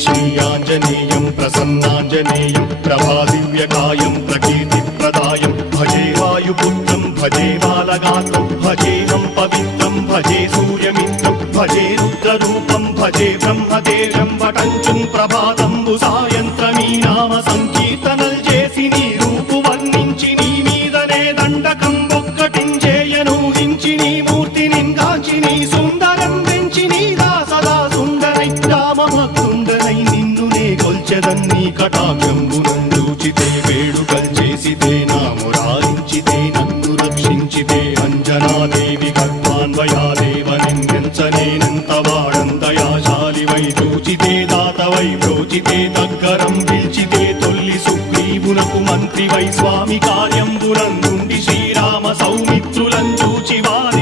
श्रीयाञ्जनेयं प्रसन्नाञ्जनेयं प्रभादिव्यकायं प्रकीर्तिप्रदायं भजे वायुपुत्रं भजे बालगात्रं भजेऽहं पवित्रं भजे सूर्यमित्रं भजे रुद्ररूपं भजे ब्रह्मदेवं वटञ्चुं प्रभाతంబు సాయంత్రమీ నామ సంకీర్తనల్ చేసి నీ రూపు వర్ణించి నీ మీదనే దండకం ఒక్కటించేయను హించి నీ మూర్తిని గాంచి నీ సుందరం పెంచి నీ దాసదా సుందరై రామభక్తుండనై నిన్నునే కొల్చెదన్ని కటాక్షంబునందూచితే వేడుకల్ చేసితే నా మురారించితే నన్ను రక్షించితే అంజనాదేవి గర్భాన్వయాదేవనించనేనంత వాడంతయాశాలివై చూచితే దాతవై ప్రోచితే దగ్గరం పిలిచితే తొల్లి సుగ్రీవునకు మంత్రివై స్వామి కార్యంబునందుండి శ్రీరామ సౌమిత్రులం చూచి వారి